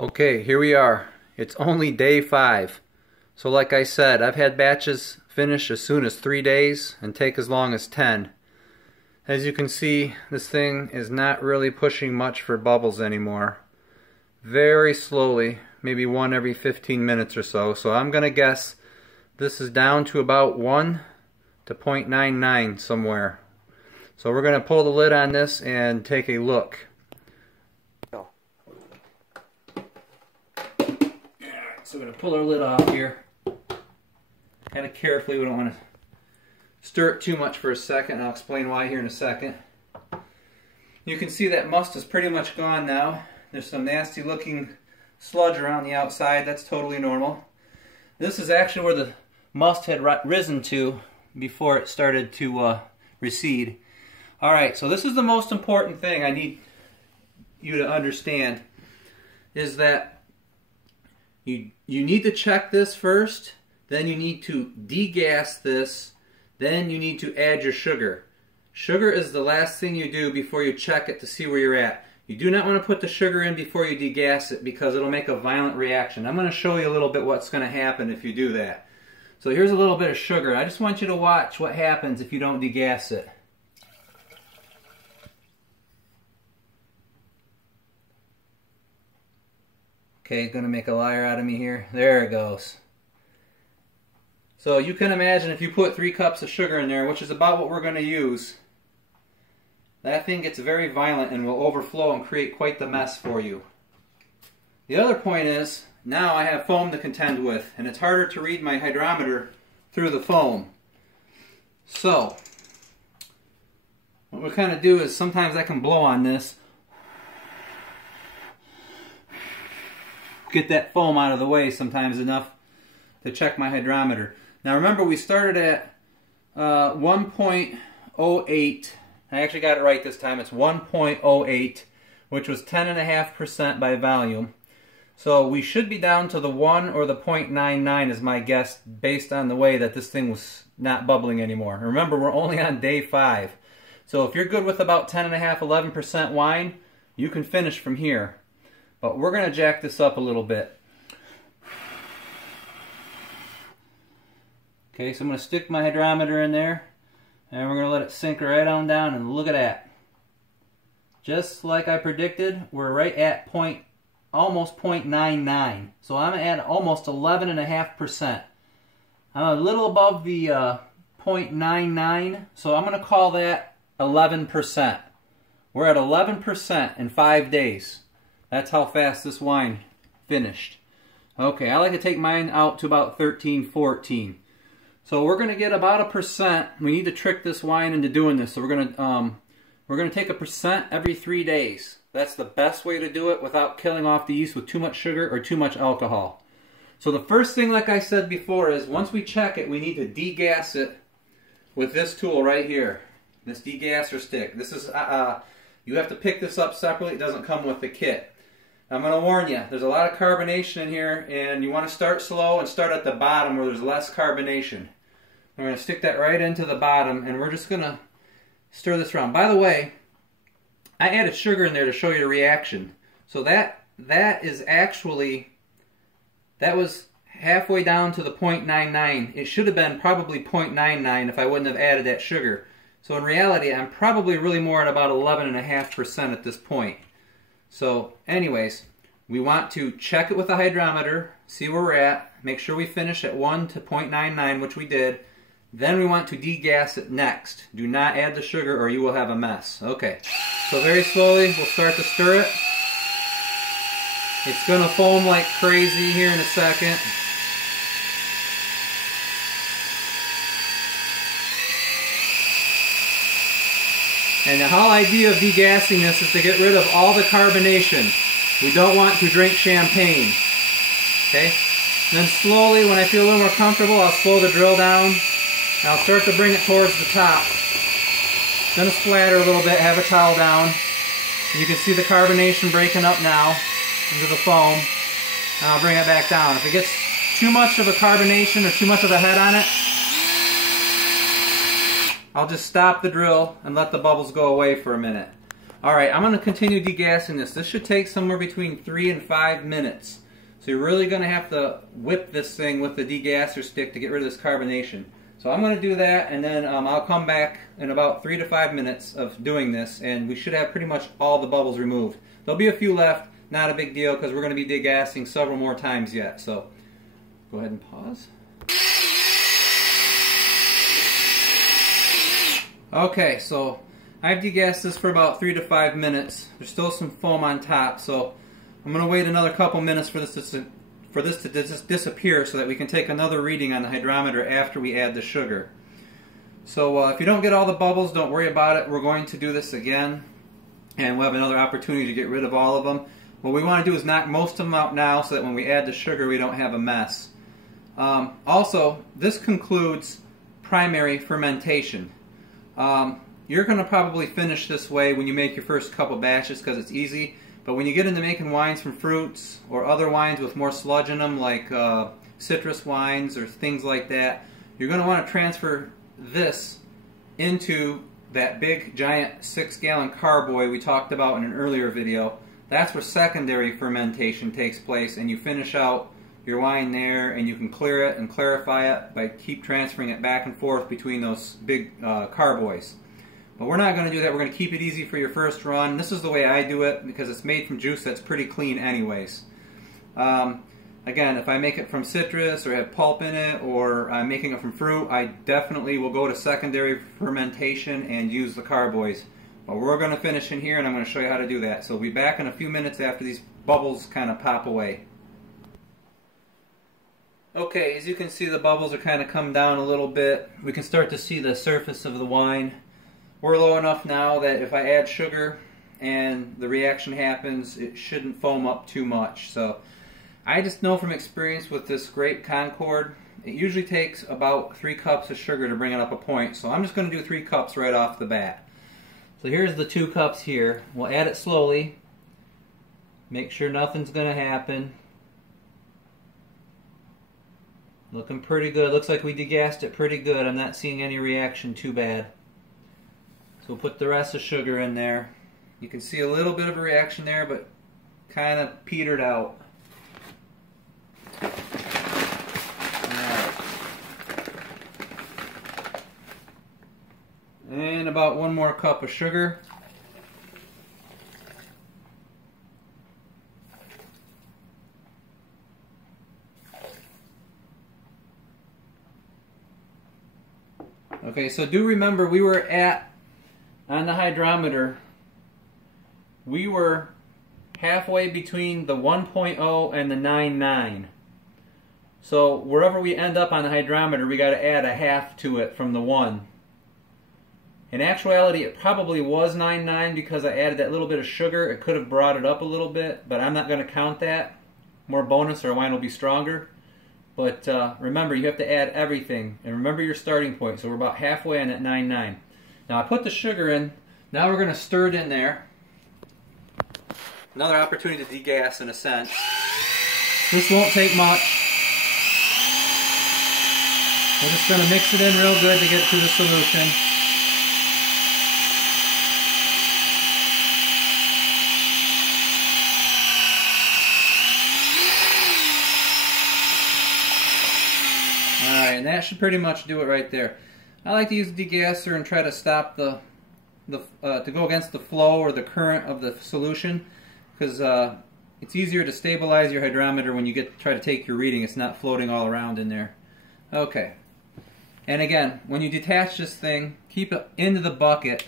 Okay, here we are. It's only day 5. So like I said, I've had batches finish as soon as 3 days and take as long as 10. As you can see, this thing is not really pushing much for bubbles anymore. Very slowly, maybe one every 15 minutes or so. So I'm going to guess this is down to about 1 to 0.99 somewhere. So we're going to pull the lid on this and take a look. So we're going to pull our lid off here. Kind of carefully, we don't want to stir it too much for a second. I'll explain why here in a second. You can see that must is pretty much gone now. There's some nasty looking sludge around the outside. That's totally normal. This is actually where the must had risen to before it started to recede. Alright, so this is the most important thing I need you to understand, is that you need to check this first, then you need to degas this, then you need to add your sugar. Sugar is the last thing you do before you check it to see where you're at. You do not want to put the sugar in before you degas it because it'll make a violent reaction. I'm going to show you a little bit what's going to happen if you do that. So here's a little bit of sugar. I just want you to watch what happens if you don't degas it. Okay, gonna make a liar out of me here. There it goes. So you can imagine if you put 3 cups of sugar in there, which is about what we're gonna use, that thing gets very violent and will overflow and create quite the mess for you. The other point is, now I have foam to contend with, and it's harder to read my hydrometer through the foam. So, what we kind of do is sometimes I can blow on this, get that foam out of the way sometimes enough to check my hydrometer. Now remember, we started at 1.08. I actually got it right this time. It's 1.08, which was 10.5% by volume. So we should be down to the 1 or the 0.99 is my guess, based on the way that this thing was not bubbling anymore. Remember, we're only on day 5. So if you're good with about 10.5, 11% wine, you can finish from here. But we're going to jack this up a little bit. Okay, so I'm going to stick my hydrometer in there, and we're going to let it sink right on down, and look at that. Just like I predicted, we're right at almost 0.99. So I'm at almost 11.5%. I'm a little above the 0.99, so I'm going to call that 11%. We're at 11% in 5 days. That's how fast this wine finished. Okay, I like to take mine out to about 13, 14. So we're going to get about 1%. We need to trick this wine into doing this. So we're going to take 1% every 3 days. That's the best way to do it without killing off the yeast with too much sugar or too much alcohol. So the first thing, like I said before, is once we check it, we need to degas it with this tool right here. This degasser stick. This is you have to pick this up separately. It doesn't come with the kit. I'm going to warn you, there's a lot of carbonation in here, and you want to start slow and start at the bottom where there's less carbonation. We're going to stick that right into the bottom, and we're just going to stir this around. By the way, I added sugar in there to show you the reaction. So that is actually, that was halfway down to the 0.99. It should have been probably 0.99 if I wouldn't have added that sugar. So in reality, I'm probably really more at about 11.5% at this point. So anyways, we want to check it with the hydrometer, see where we're at, make sure we finish at 1 to 0.99, which we did. Then we want to degas it next. Do not add the sugar or you will have a mess. Okay, so very slowly we'll start to stir it. It's going to foam like crazy here in a second. And the whole idea of degassing this is to get rid of all the carbonation. We don't want to drink champagne. Okay? And then slowly, when I feel a little more comfortable, I'll slow the drill down. And I'll start to bring it towards the top. It's going to splatter a little bit, have a towel down. And you can see the carbonation breaking up now into the foam. And I'll bring it back down. If it gets too much of a carbonation or too much of a head on it, I'll just stop the drill and let the bubbles go away for a minute. Alright, I'm going to continue degassing this. This should take somewhere between 3 and 5 minutes. So you're really going to have to whip this thing with the degasser stick to get rid of this carbonation. So I'm going to do that, and then I'll come back in about 3 to 5 minutes of doing this, and we should have pretty much all the bubbles removed. There'll be a few left, not a big deal, because we're going to be degassing several more times yet. So go ahead and pause. Okay, so I've degassed this for about 3 to 5 minutes. There's still some foam on top, so I'm going to wait another couple minutes for this to disappear so that we can take another reading on the hydrometer after we add the sugar. So if you don't get all the bubbles, don't worry about it. We're going to do this again, and we'll have another opportunity to get rid of all of them. What we want to do is knock most of them out now so that when we add the sugar we don't have a mess. Also, this concludes primary fermentation. You're going to probably finish this way when you make your first couple batches because it's easy. But when you get into making wines from fruits or other wines with more sludge in them, like citrus wines or things like that, you're going to want to transfer this into that big giant 6-gallon carboy we talked about in an earlier video. That's where secondary fermentation takes place, and you finish out your wine there, and you can clear it and clarify it by keep transferring it back and forth between those big carboys. But we're not going to do that. We're going to keep it easy for your first run. This is the way I do it because it's made from juice that's pretty clean anyways. Again, if I make it from citrus or have pulp in it, or I'm making it from fruit, I definitely will go to secondary fermentation and use the carboys. But we're going to finish in here, and I'm going to show you how to do that. So we'll be back in a few minutes after these bubbles kind of pop away. Okay, as you can see, the bubbles are kind of come down a little bit. We can start to see the surface of the wine. We're low enough now that if I add sugar and the reaction happens, it shouldn't foam up too much. So I just know from experience with this grape Concord, it usually takes about 3 cups of sugar to bring it up a point. So I'm just going to do 3 cups right off the bat. So here's the 2 cups here. We'll add it slowly. Make sure nothing's going to happen. Looking pretty good. Looks like we degassed it pretty good. I'm not seeing any reaction too bad. So we'll put the rest of the sugar in there. You can see a little bit of a reaction there, but kind of petered out. Alright. And about 1 more cup of sugar. Okay, so do remember we were on the hydrometer, we were halfway between the 1.0 and the 9.9. So wherever we end up on the hydrometer, we got to add a half to it from the 1. In actuality, it probably was 9.9 because I added that little bit of sugar. It could have brought it up a little bit, but I'm not going to count that. More bonus, our wine will be stronger. But remember, you have to add everything. And remember your starting point. So we're about halfway on that 9.9. Now I put the sugar in. Now we're going to stir it in there. Another opportunity to degas in a sense. This won't take much. We're just going to mix it in real good to get to the solution. Alright, and that should pretty much do it right there. I like to use a degasser and try to stop to go against the flow or the current of the solution, because it's easier to stabilize your hydrometer when you try to take your reading. It's not floating all around in there. Okay. And again, when you detach this thing, keep it into the bucket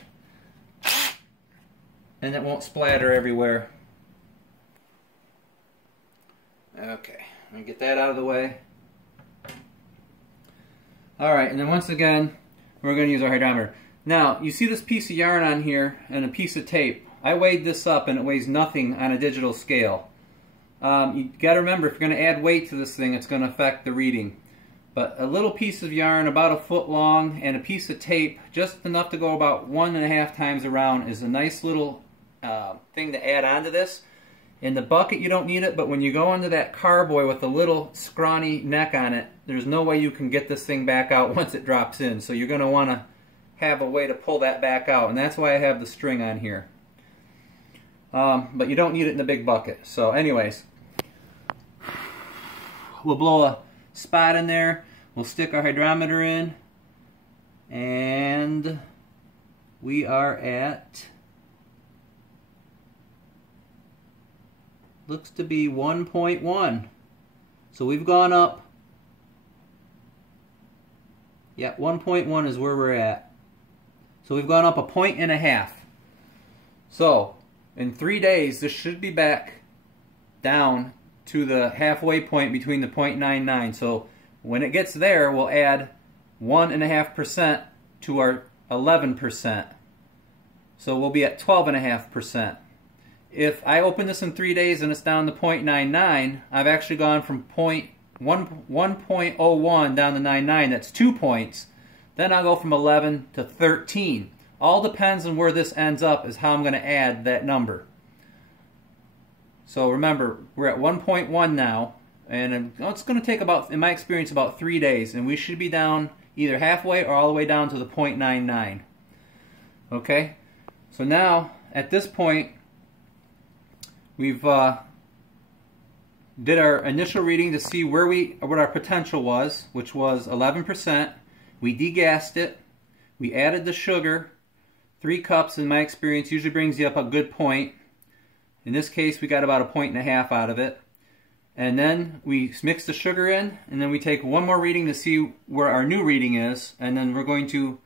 and it won't splatter everywhere. Okay, let me get that out of the way. Alright, and then once again, we're going to use our hydrometer. Now, you see this piece of yarn on here and a piece of tape. I weighed this up and it weighs nothing on a digital scale. You got to remember, if you're going to add weight to this thing, it's going to affect the reading. But a little piece of yarn about 1 foot long and a piece of tape, just enough to go about 1.5 times around, is a nice little thing to add onto this. In the bucket you don't need it, but when you go into that carboy with a little scrawny neck on it, there's no way you can get this thing back out once it drops in. So you're going to want to have a way to pull that back out, and that's why I have the string on here. but you don't need it in the big bucket. So anyways, we'll blow a spot in there, we'll stick our hydrometer in, and we are at, looks to be 1.1. So we've gone up. Yeah, 1.1 is where we're at. So we've gone up 1.5 points. So in 3 days, this should be back down to the halfway point between the 0.99. So when it gets there, we'll add 1.5% to our 11%. So we'll be at 12.5%. If I open this in 3 days and it's down to 0.99, I've actually gone from 1.01 down to 99. That's 2 points. Then I'll go from 11 to 13. All depends on where this ends up is how I'm going to add that number. So remember, we're at 1.1 now, and it's going to take about, in my experience, about 3 days, and we should be down either halfway or all the way down to the 0.99. Okay? So now, at this point, we've did our initial reading to see what our potential was, which was 11%. We degassed it. We added the sugar. 3 cups, in my experience, usually brings you up a good point. In this case, we got about 1.5 points out of it. And then we mix the sugar in, and then we take one more reading to see where our new reading is, and then we're going to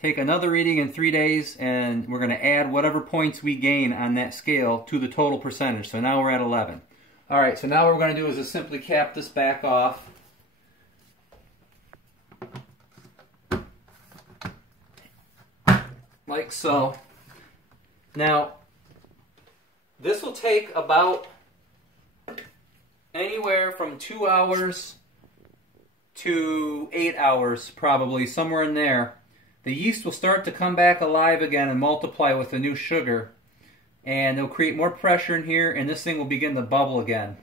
take another reading in 3 days, and we're going to add whatever points we gain on that scale to the total percentage. So now we're at 11. Alright, so now what we're going to do is just simply cap this back off. Like so. Now, this will take about anywhere from 2 hours to 8 hours, probably, somewhere in there. The yeast will start to come back alive again and multiply with the new sugar. And it'll create more pressure in here, and this thing will begin to bubble again.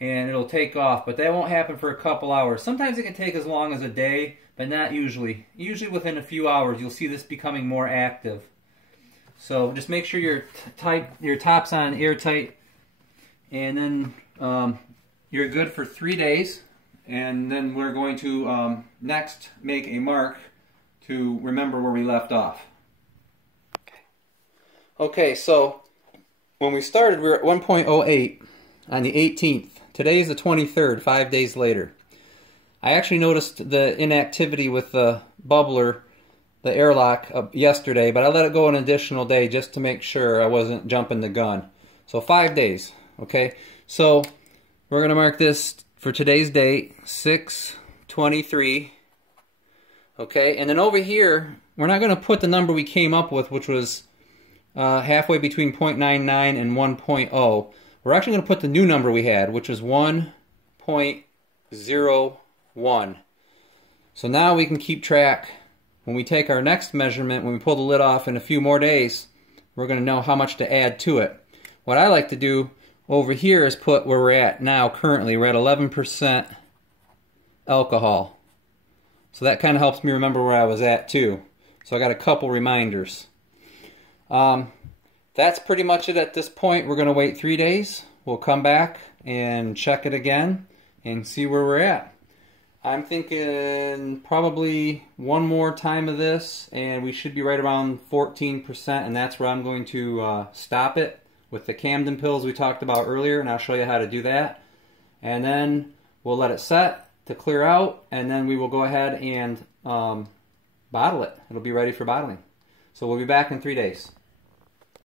And it'll take off, but that won't happen for a couple hours. Sometimes it can take as long as a day, but not usually. Usually within a few hours, you'll see this becoming more active. So just make sure your top's on airtight, and then you're good for 3 days. And then we're going to next make a mark to remember where we left off. Okay, so when we started, we were at 1.08 on the 18th. Today is the 23rd, 5 days later. I actually noticed the inactivity with the bubbler, the airlock, yesterday, but I let it go an additional day just to make sure I wasn't jumping the gun. So 5 days, okay? So we're going to mark this for today's date, 6/23, okay? And then over here, we're not going to put the number we came up with, which was halfway between 0.99 and 1.0. We're actually going to put the new number we had, which is 1.01. So now we can keep track. When we take our next measurement, when we pull the lid off in a few more days, we're going to know how much to add to it. What I like to do over here is put where we're at now currently. We're at 11% alcohol. So that kind of helps me remember where I was at too. So I got a couple reminders. That's pretty much it at this point. We're going to wait 3 days. We'll come back and check it again and see where we're at. I'm thinking probably one more time of this and we should be right around 14%, and that's where I'm going to stop it with the Camden pills we talked about earlier, and I'll show you how to do that. And then we'll let it set to clear out, and then we will go ahead and bottle it. It'll be ready for bottling. So we'll be back in 3 days.